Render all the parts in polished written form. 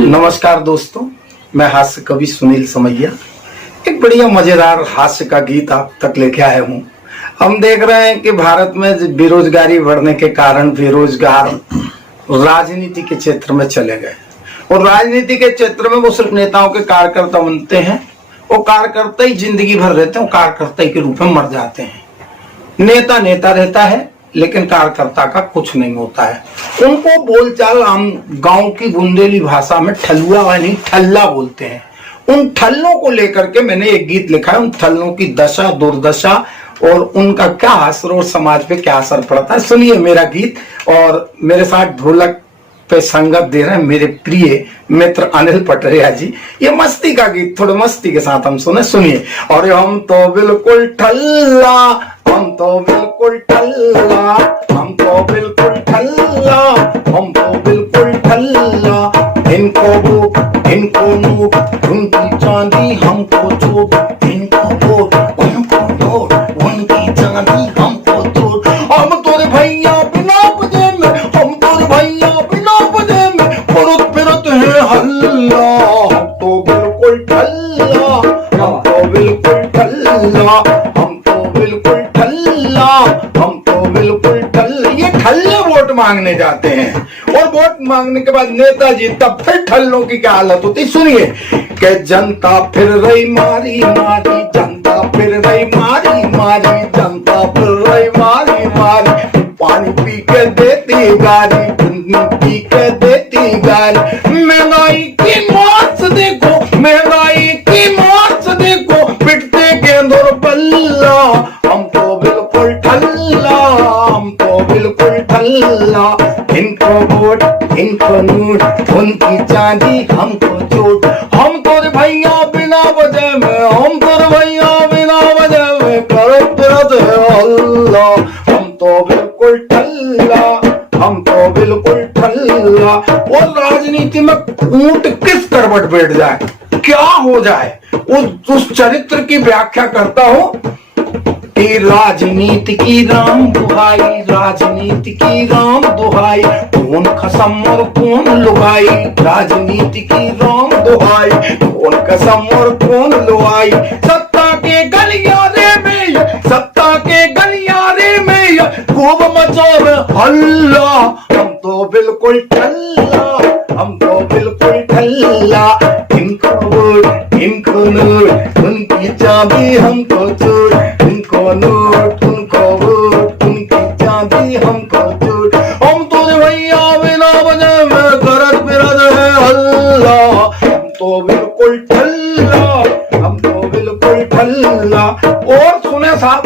नमस्कार दोस्तों, मैं हास्य कवि सुनील समैया एक बढ़िया मजेदार हास्य का गीत आप तक लेके आया हूँ। हम देख रहे हैं कि भारत में बेरोजगारी बढ़ने के कारण बेरोजगार राजनीति के क्षेत्र में चले गए और राजनीति के क्षेत्र में वो सिर्फ नेताओं के कार्यकर्ता बनते हैं। वो कार्यकर्ता ही जिंदगी भर रहते हैं, कार्यकर्ता के रूप में मर जाते हैं। नेता नेता रहता है लेकिन कार्यकर्ता का कुछ नहीं होता है। उनको बोलचाल आम गांव की बुंदेली भाषा में ठलुआ यानी ठल्ला बोलते हैं। उन ठल्लों को लेकर के मैंने एक गीत लिखा है। उन ठल्लों की दशा दुर्दशा और उनका क्या असर और समाज पे क्या असर पड़ता है। सुनिए मेरा गीत। और मेरे साथ ढोलक पे संगत दे रहे हैं मेरे प्रिय मित्र अनिल पटरिया जी। ये मस्ती का गीत, थोड़े मस्ती के साथ हम सुनिए। और हम तो बिल्कुल ठल्ला, हम तो बिल्कुल ठल्ला, हम तो बिल्कुल ठल्ला, हम तो बिल्कुल ठल्ला। इनको वोट इनको नोट, उनकी चांदी हमको चोट। इनको वोट उनको नोट, उनकी चांदी हमको चोट। हम तोरे भैया बिना बजे में, हम तोरे भैया बिना बजे में फिरत फिरत है हल्ला। हम तो बिल्कुल ठल्ला, हम तो बिल्कुल ठल्ला, हम तो बिल्कुल ठल्ला, हम तो बिल्कुल ठल्ला। ये ठल्ले वोट मांगने जाते हैं और वोट मांगने के बाद नेताजी तब फिर ठल्लों की क्या हालत होती सुनिए। कि जनता फिर रही मारी मारी, जनता फिर रही मारी मारी, जनता फिर रही मारी मारी। पानी पी के देती गारी, पी के देती गारी। महंगाई की मौत देखो, महंगाई की मौत देखो, पिटते गेंदों बल्ला। हम तो बिल्कुल ठल्ला, हम तो बिल्कुल ठल्ला। इनको वोट इनको नोट, उनकी चांदी हमको चोट। हम तो भैया बिना वजह में, हम तो भैया बिना वजह में करत है अल्लाह। हम तो बिल्कुल ठल्ला, हम तो बिल्कुल ठल्ला। और राजनीति में ऊंट किस करवट बैठ जाए, क्या हो जाए, उस चरित्र की व्याख्या करता हूं। राजनीति की राम दुहाई, राजनीति की राम दुहाई। कौन खसम और कौन लुगाई, राजनीति की राम दुहाई। कौन कसम और कौन लुगाई। सत्ता के गलियारे में, सत्ता के गलियारे में खूब मचोर हल्ला। हम तो बिल्कुल ठल्ला, हम तो बिल्कुल ठल्ला। इनको वोट इनको नोट, उनकी चाबी हमको चोर। इनको नोट उनको वोट, उनकी चाबी हमको चोर। हम तो भैया बिना वजह में करत फिरत है हल्ला। हम तो बिल्कुल ठल्ला, हम तो बिल्कुल ठल्ला। और सुने साहब,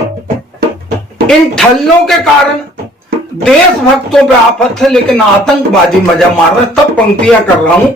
इन ठल्लों के कारण देशभक्तों पे आफत है लेकिन आतंकवादी मजा मार रहे। तब पंक्तियां कर रहा हूं।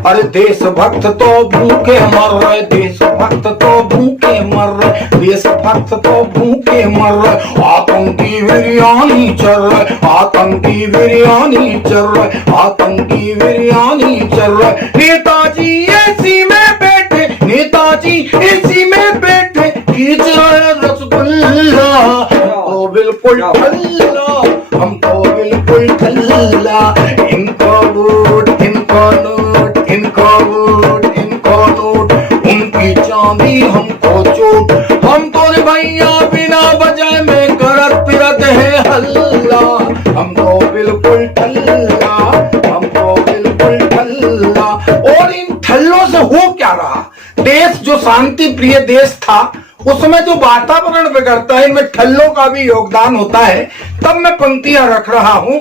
अरे देशभक्त तो भूखे मर रहे, देशभक्त तो भूखे मर रहे, देशभक्त तो भूखे मर रहे। आतंकी बिरयानी चल रहे, आतंकी बिरयानी चल रहे, आतंकी बिरयानी चल रहे। नेताजी एसी में बैठे, नेताजी एसी में बैठे, खींच रहे रसगुल्ला। तो बिल्कुल ठल्ला, हम तो बिल्कुल ठल्ला। इनको वोट इनको नोट, इनको वोट इनको नोट, उनकी चांदी हमको चोट। हम तो भैया बिना वजह में करत फिरत है हल्ला। हम तो बिल्कुल ठल्ला, हम तो बिल्कुल ठल्ला। और इन ठल्लों से हो क्या रहा। देश जो शांति प्रिय देश था उसमें जो वातावरण बिगड़ता है, इनमें ठल्लों का भी योगदान होता है। तब मैं पंक्तियां रख रहा हूं।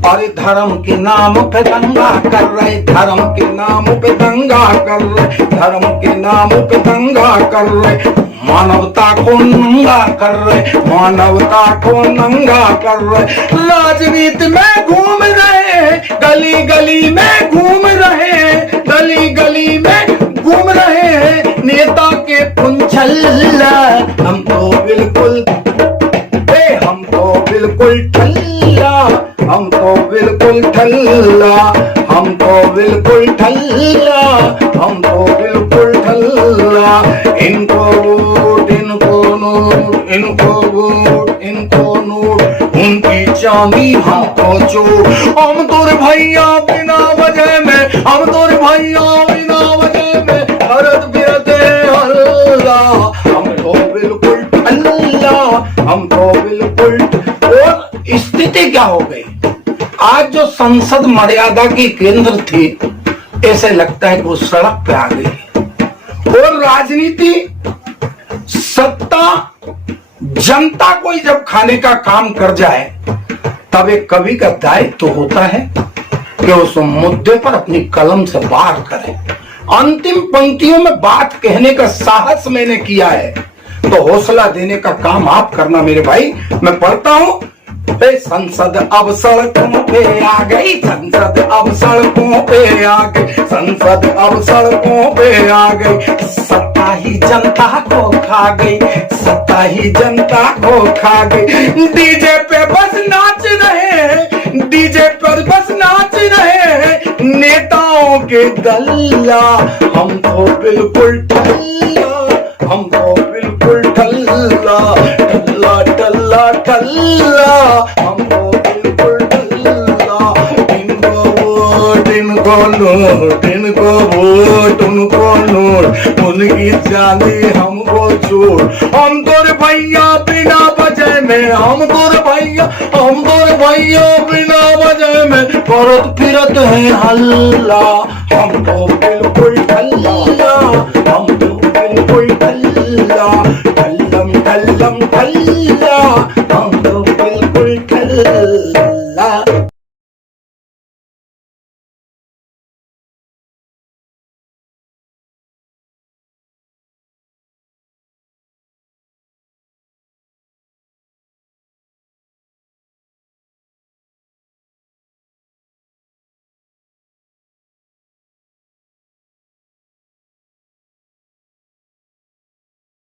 और धर्म के नाम पे दंगा कर रहे, धर्म के नाम पे दंगा कर रहे, धर्म के नाम पे दंगा कर रहे। मानवता को नंगा कर रहे, मानवता को नंगा कर रहे। राजनीति में घूम रहे, गली गली में घूम रहे, गली गली में घूम रहे हैं नेता के पुंछल्ला। हम तो बिल्कुल हम तो बिल्कुल ठल्ला, हम तो बिल्कुल ठल्ला, हम तो बिल्कुल ठल्ला, हम तो बिल्कुल ठल्ला। इनको वोट इनको नोट, इनको वोट इनको नोट, उनकी जानी हमको चोट। हम तोरे भैया बिना वजह में, हम तोरे भैया बिना वजह में हरत फिरत हल्ला, हम तो बिल्कुल ठल्ला, हम तो बिल्कुल। और स्थिति क्या हो गई, आज जो संसद मर्यादा की केंद्र थी, ऐसे लगता है कि वो सड़क पे आ गई। और राजनीति, सत्ता जनता को ही जब खाने का काम कर जाए, तब एक कवि का दायित्व तो होता है कि उस मुद्दे पर अपनी कलम से वार करे। अंतिम पंक्तियों में बात कहने का साहस मैंने किया है, तो हौसला देने का काम आप करना मेरे भाई। मैं पढ़ता हूं, संसद अब सड़कों पे आ गई, संसद अब सड़कों पे आ गई, संसद अब सड़कों पे आ गई। सत्ता ही जनता को खा गई, सत्ता ही जनता को खा गई। डीजे पे बस नाच रहे, डीजे पर बस नाच रहे नेताओं के दल्ला। हम तो बिल्कुल ठल्ला, हम तो बिल्कुल ठल्ला, ठल्ला ठल्ला ठल्ला, हम तो बिल्कुल ठल्ला। इनको वोट, इनको नोट, इनको वोट, उनको नोट, उनकी जाने हमको चोट। हम तोरे भैया बिना वजह में, हम तोरे भैया, हम तोरे भैया बिना वजह में करत फिरत है हल्ला। हम तो बिल्कुल ठल्ला, हम तो बिल्कुल ठल्ला, ठल्लम ठल्लम ठल्ला।